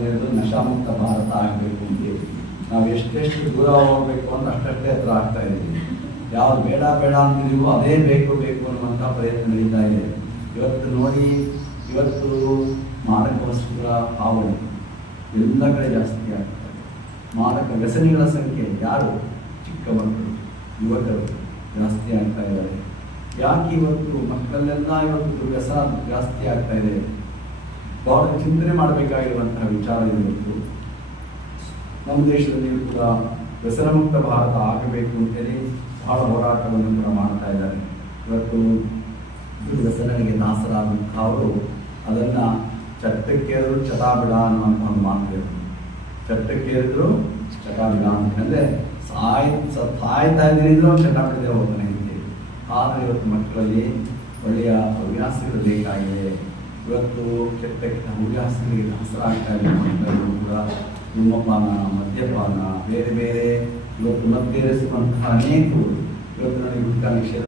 ಬಂದಿರೋದು ನಶಾಮುಕ್ತ ಭಾರತ ಆಗಬೇಕು ಅಂತೇಳಿ. ನಾವು ಎಷ್ಟೆಷ್ಟು ದೂರ ಹೋಗಬೇಕು ಅಂತ ಅಷ್ಟೇ ಹತ್ರ ಆಗ್ತಾ ಇದ್ದೀವಿ. ಯಾವ್ದು ಬೇಡ ಬೇಡ ಅಂತಿದೀವೋ ಅದೇ ಬೇಕು ಬೇಕು ಅನ್ನುವಂಥ ಪ್ರಯತ್ನ ನಡೀತಾ ಇದೆ. ಇವತ್ತು ನೋಡಿ, ಇವತ್ತು ಮಾದಕ ವಸ್ತುಗಳ ಹಾವಳಿ ಎಲ್ಲ ಕಡೆ ಜಾಸ್ತಿ ಆಗ್ತದೆ. ಮಾದಕ ವ್ಯಸನಿಗಳ ಸಂಖ್ಯೆ ಯಾರು? ಚಿಕ್ಕ ಮಕ್ಕಳು, ಯುವಕರು ಜಾಸ್ತಿ ಆಗ್ತಾ ಇದ್ದಾರೆ. ಯಾಕೆ ಇವತ್ತು ಮಕ್ಕಳಲ್ಲೆಲ್ಲ ಇವತ್ತು ವ್ಯಸನ ಜಾಸ್ತಿ ಆಗ್ತಾ ಇದೆ? ಬಹಳ ಚಿಂತನೆ ಮಾಡಬೇಕಾಗಿರುವಂತಹ ವಿಚಾರ ಇವತ್ತು. ನಮ್ಮ ದೇಶದಲ್ಲಿ ಕೂಡ ವ್ಯಸನ ಮುಕ್ತ ಭಾರತ ಆಗಬೇಕು ಅಂತೇಳಿ ಬಹಳ ಹೋರಾಟವನ್ನು ಕೂಡ ಮಾಡ್ತಾ ಇದ್ದಾರೆ. ಇವತ್ತು ವ್ಯಸನಗಳಿಗೆ ದಾಸರಾದಂಥ ಅವರು ಅದನ್ನು ಚಟ್ಟಕ್ಕೇರಿದ್ರು ಚಟ ಬಿಡ ಅನ್ನುವಂಥ ಒಂದು ಮಾತು ಬೇಕು. ಚಟ್ಟಕ್ಕೇರಿದ್ರು ಚಟ ಬಿಡ ಅಂತಂದರೆ ಸಾಯ್ತಾ ಇದ್ರಿಂದ ಚಟ ಬಿಡದೆ ಹೋಗ್ತಾನೆ ಅಂತೇಳಿ. ಆದರೆ ಇವತ್ತು ಮಕ್ಕಳಲ್ಲಿ ಒಳ್ಳೆಯ ಹವ್ಯಾಸಗಳು ಬೇಕಾಗಿದೆ. ಇವತ್ತು ಕೆಟ್ಟ ಕೆಟ್ಟ ಹವ್ಯಾಸಗಳಿಗೆ ದಾಸರಾಗ್ತಾ ಇದೆ ಮಕ್ಕಳು ಕೂಡ. ಧೂಮಪಾನ, ಮದ್ಯಪಾನ, ಬೇರೆ ಬೇರೆ ಇವತ್ತು ಮಧ್ಯೇರಿಸುವಂತಹ ಅನೇಕರು ಇವತ್ತು ನನಗೆ ಗುಟ್ಕಾ ನಿಷೇಧ